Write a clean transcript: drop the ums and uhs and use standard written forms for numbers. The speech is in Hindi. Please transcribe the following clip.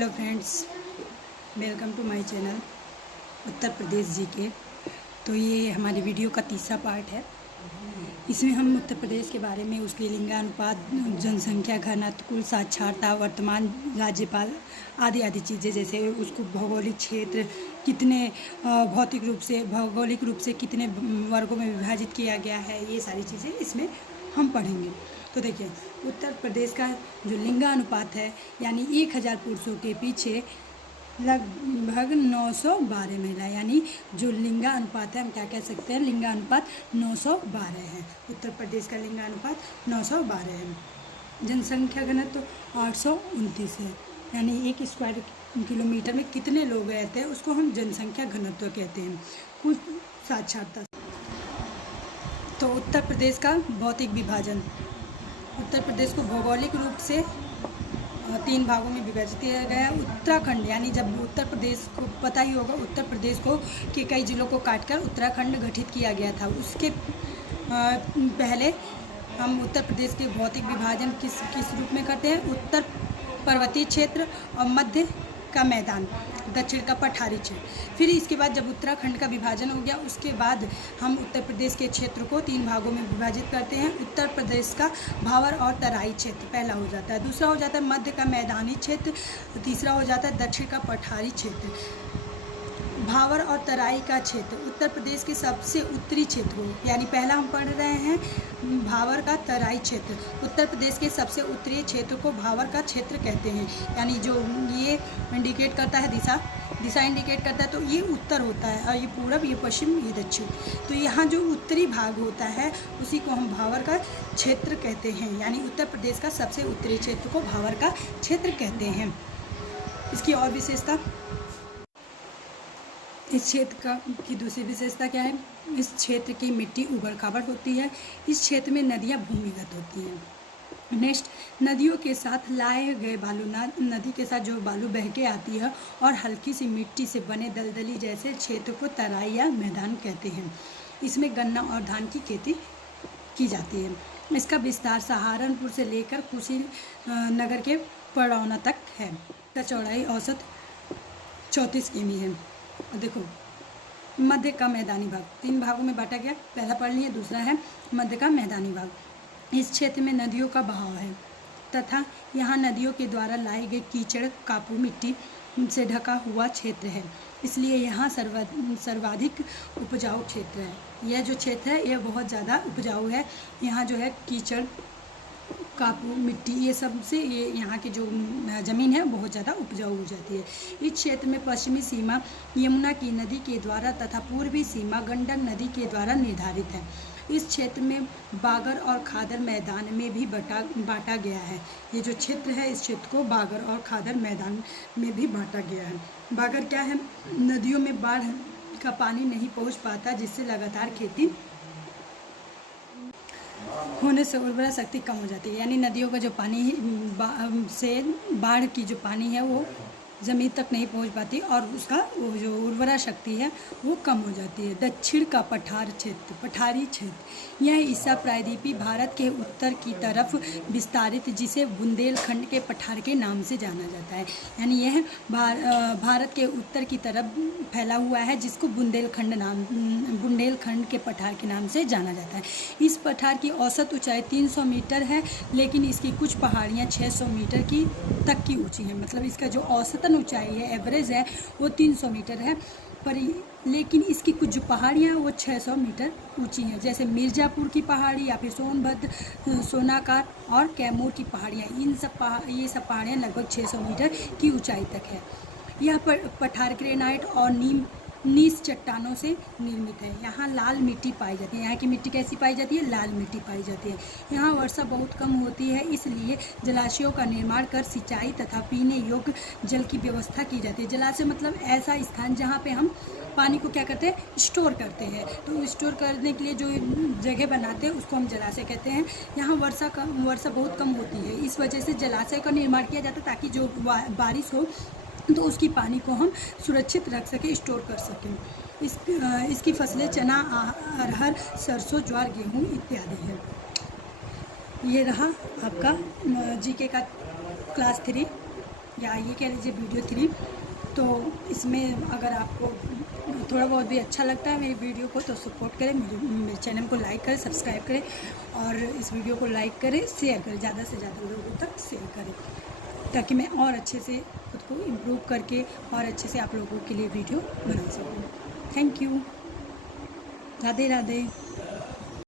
Hello friends, welcome to my channel Uttar Pradesh ji के। तो ये हमारी वीडियो का तीसरा पार्ट है। इसमें हम उत्तर प्रदेश के बारे में, उसके लिंगानुपात, जनसंख्या घनत्व, कुल साक्षरता, वर्तमान राज्यपाल आदि आदि चीज़ें, जैसे उसको भौगोलिक क्षेत्र कितने भौगोलिक रूप से कितने वर्गों में विभाजित किया गया है, ये सारी चीज़ें इसमें हम पढ़ेंगे। तो देखिए, उत्तर प्रदेश का जो लिंगानुपात है, यानी 1000 पुरुषों के पीछे लगभग 912 महिला, यानी जो लिंगानुपात है, हम क्या कह सकते हैं, लिंगानुपात 912 है। उत्तर प्रदेश का लिंगानुपात 912 है। जनसंख्या घनत्व 829 है, यानी 1 स्क्वायर किलोमीटर में कितने लोग रहते हैं, उसको हम जनसंख्या घनत्व कहते हैं। कुल साक्षरता। तो उत्तर प्रदेश का भौतिक विभाजन। उत्तर प्रदेश को भौगोलिक रूप से 3 भागों में विभाजित किया गया है। उत्तराखंड, यानी जब उत्तर प्रदेश को पता ही होगा, उत्तर प्रदेश को के कई जिलों को काटकर उत्तराखंड गठित किया गया था। उसके पहले हम उत्तर प्रदेश के भौतिक विभाजन किस रूप में करते हैं? उत्तर पर्वतीय क्षेत्र और मध्य का मैदान, दक्षिण का पठारी क्षेत्र। फिर इसके बाद जब उत्तराखंड का विभाजन हो गया, उसके बाद हम उत्तर प्रदेश के क्षेत्र को 3 भागों में विभाजित करते हैं। उत्तर प्रदेश का भावर और तराई क्षेत्र पहला हो जाता है, दूसरा हो जाता है मध्य का मैदानी क्षेत्र, तीसरा हो जाता है दक्षिण का पठारी क्षेत्र। भावर और तराई का क्षेत्र उत्तर प्रदेश के सबसे उत्तरी क्षेत्र हो, यानी पहला हम पढ़ रहे हैं भावर का तराई क्षेत्र। उत्तर प्रदेश के सबसे उत्तरी क्षेत्र को भावर का क्षेत्र कहते हैं, यानी जो ये इंडिकेट करता है दिशा इंडिकेट करता है, तो ये उत्तर होता है, और ये पूरब, ये पश्चिम, ये दक्षिण। तो यहाँ जो उत्तरी भाग होता है उसी को हम भावर का क्षेत्र कहते हैं, यानी उत्तर प्रदेश का सबसे उत्तरी क्षेत्र को भावर का क्षेत्र कहते हैं। इसकी और विशेषता, इस क्षेत्र की दूसरी विशेषता क्या है? इस क्षेत्र की मिट्टी उबड़ खाबड़ होती है। इस क्षेत्र में नदियाँ भूमिगत होती हैं। नेक्स्ट, नदियों के साथ लाए गए बालू, नदी के साथ जो बालू बह के आती है और हल्की सी मिट्टी से बने दलदली जैसे क्षेत्र को तराई या मैदान कहते हैं। इसमें गन्ना और धान की खेती की जाती है। इसका विस्तार सहारनपुर से लेकर कुशीनगर के पड़ौना तक है। इसका चौड़ाई औसत 34 किमी है। देखो, मध्य का मैदानी भाग 3 भागों में बांटा गया, पहला पढ़ लिया, दूसरा है मध्य का मैदानी भाग। इस क्षेत्र में नदियों का बहाव है तथा यहाँ नदियों के द्वारा लाई गई कीचड़, कापू मिट्टी से ढका हुआ क्षेत्र है, इसलिए यहाँ सर्वाधिक उपजाऊ क्षेत्र है। यह जो क्षेत्र है, यह बहुत ज़्यादा उपजाऊ है। यहाँ जो है कीचड़, कापू मिट्टी, ये सब से ये यहाँ की जो ज़मीन है बहुत ज़्यादा उपजाऊ हो जाती है। इस क्षेत्र में पश्चिमी सीमा यमुना की नदी के द्वारा तथा पूर्वी सीमा गंडक नदी के द्वारा निर्धारित है। इस क्षेत्र में बागर और खादर मैदान में भी बांटा गया है। ये जो क्षेत्र है, इस क्षेत्र को बागर और खादर मैदान में भी बांटा गया है। बागर क्या है? नदियों में बाढ़ का पानी नहीं पहुँच पाता, जिससे लगातार खेती होने से उर्वरा शक्ति कम हो जाती है, यानी नदियों का जो पानी से बाढ़ की जो पानी है वो ज़मीन तक नहीं पहुंच पाती और उसका वो जो उर्वरा शक्ति है वो कम हो जाती है। दक्षिण का पठारी क्षेत्र, यह ईसा प्रायद्वीपी भारत के उत्तर की तरफ विस्तारित, जिसे बुंदेलखंड के पठार के नाम से जाना जाता है। यानी यह भारत के उत्तर की तरफ फैला हुआ है, जिसको बुंदेलखंड के पठार के नाम से जाना जाता है। इस पठार की औसत ऊंचाई 300 मीटर है, लेकिन इसकी कुछ पहाड़ियाँ 600 मीटर तक की ऊँची हैं। मतलब इसका जो औसतन ऊंचाई है, एवरेज है, वो 300 मीटर है, लेकिन इसकी कुछ जो पहाड़ियाँ वो 600 मीटर ऊंची हैं, जैसे मिर्ज़ापुर की पहाड़ी या फिर सोनभद्र, सोनाकार और कैमूर की पहाड़ियाँ। ये सब पहाड़ियाँ लगभग 600 मीटर की ऊंचाई तक है। यह पठार ग्रेनाइट और नीस चट्टानों से निर्मित है। यहाँ लाल मिट्टी पाई जाती है। यहाँ की मिट्टी कैसी पाई जाती है? लाल मिट्टी पाई जाती है। यहाँ वर्षा बहुत कम होती है, इसलिए जलाशयों का निर्माण कर सिंचाई तथा पीने योग्य जल की व्यवस्था की जाती है। जलाशय मतलब ऐसा स्थान जहाँ पे हम पानी को क्या करते हैं? स्टोर करते हैं। तो स्टोर करने के लिए जो जगह बनाते हैं उसको हम जलाशय कहते हैं। यहाँ वर्षा बहुत कम होती है, इस वजह से जलाशय का निर्माण किया जाता है, ताकि जो बारिश हो तो उसकी पानी को हम सुरक्षित रख सकें, स्टोर कर सकें। इसकी फसलें चना, अरहर, सरसों, ज्वार, गेहूँ इत्यादि है। ये रहा आपका जीके का क्लास 3 या ये कह लीजिए वीडियो 3। तो इसमें अगर आपको थोड़ा बहुत भी अच्छा लगता है मेरी वीडियो को तो सपोर्ट करें, मेरे चैनल को लाइक करें, सब्सक्राइब करें और इस वीडियो को लाइक करें, शेयर करें, ज़्यादा से ज़्यादा लोगों तक शेयर करें, ताकि मैं और अच्छे से खुद को इम्प्रूव करके और अच्छे से आप लोगों के लिए वीडियो बना सकूँ। Thank you. राधे राधे।